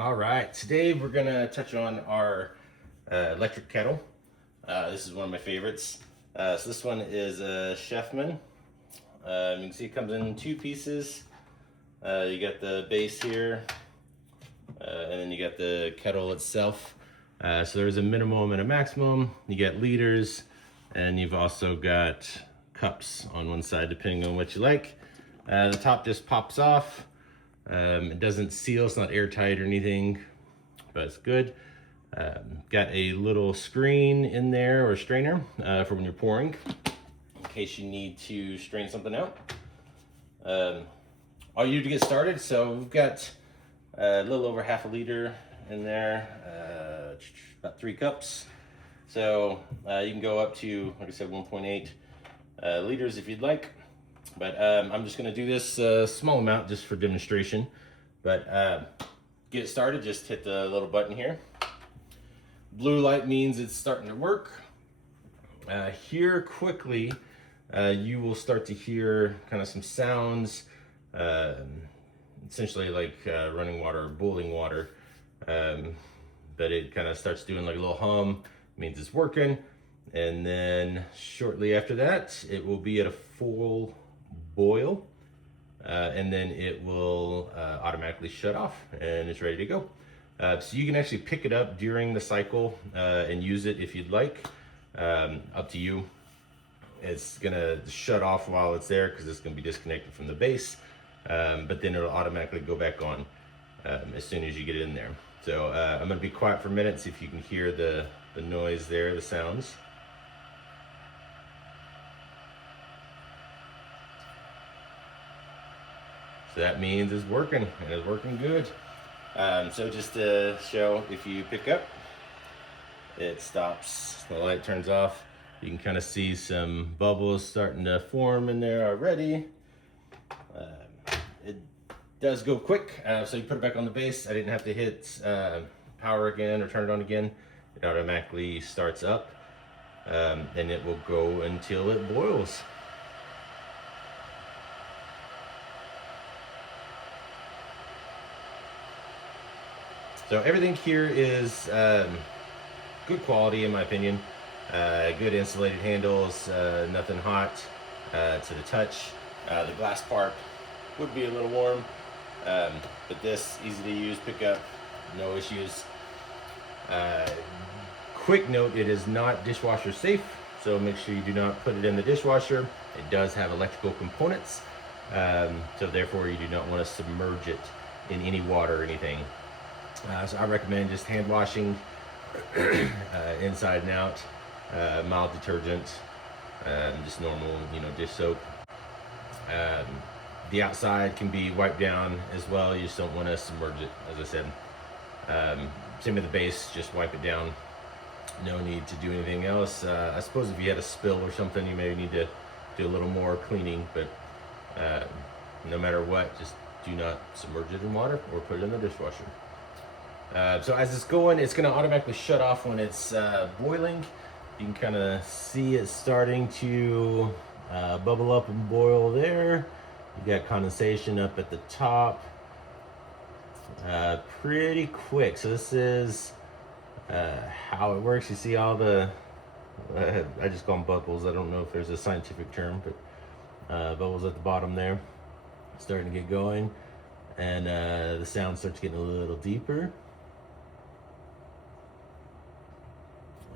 All right, today we're gonna touch on our electric kettle. This is one of my favorites. So this one is a Chefman. You can see it comes in two pieces. You got the base here, and then you got the kettle itself. So there's a minimum and a maximum. You get liters, and you've also got cups on one side, depending on what you like. The top just pops off. It doesn't seal, it's not airtight or anything, but it's good. Got a little screen in there, or strainer, for when you're pouring, in case you need to strain something out. All you do to get started, so we've got a little over half a liter in there, about 3 cups. So you can go up to, like I said, 1.8 liters if you'd like. But I'm just gonna do this small amount just for demonstration. But get it started, just hit the little button here. Blue light means it's starting to work. Here quickly, you will start to hear kind of some sounds, essentially like running water or boiling water. But it kind of starts doing like a little hum, means it's working. And then shortly after that, it will be at a full boil, and then it will automatically shut off and it's ready to go. So you can actually pick it up during the cycle and use it if you'd like. Up to you. It's gonna shut off while it's there because it's gonna be disconnected from the base, but then it'll automatically go back on as soon as you get it in there. So I'm gonna be quiet for a minute, see if you can hear the noise there, the sounds. So that means it's working, and it's working good. So just to show, if you pick up, it stops, the light turns off. You can kind of see some bubbles starting to form in there already. It does go quick, so you put it back on the base. I didn't have to hit power again or turn it on again. It automatically starts up, and it will go until it boils. So everything here is good quality in my opinion. Good insulated handles, nothing hot to the touch. The glass part would be a little warm, but this easy to use, pick up, no issues. Quick note, it is not dishwasher safe, so make sure you do not put it in the dishwasher. It does have electrical components, so therefore you do not want to submerge it in any water or anything. So I recommend just hand washing inside and out, mild detergent, just normal, dish soap. The outside can be wiped down as well. You just don't want to submerge it, as I said. Same with the base, just wipe it down. No need to do anything else. I suppose if you had a spill or something, you may need to do a little more cleaning, but no matter what, just do not submerge it in water or put it in the dishwasher. So as it's going, it's going to automatically shut off when it's boiling. You can kind of see it starting to bubble up and boil there. You got condensation up at the top. Pretty quick. So this is how it works. You see all the, I just call them bubbles. I don't know if there's a scientific term, but bubbles at the bottom there. Starting to get going. And the sound starts getting a little deeper.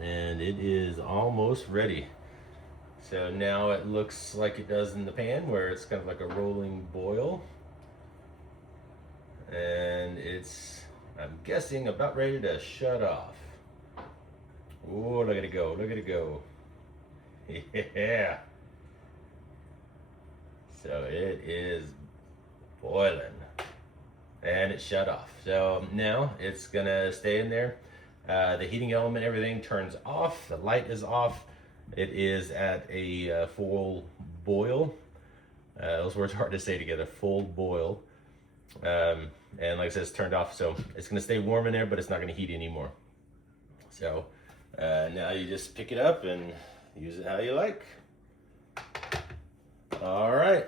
And it is almost ready. So now it looks like it does in the pan, where it's kind of like a rolling boil. And it's, I'm guessing, about ready to shut off. Oh, look at it go, look at it go. Yeah. So it is boiling. And it shut off. So now it's gonna stay in there. The heating element, everything turns off. The light is off. It is at a full boil. Those words are hard to say together. Full boil. And like I said, it's turned off, so it's gonna stay warm in there, but it's not gonna heat anymore. So now you just pick it up and use it how you like. All right.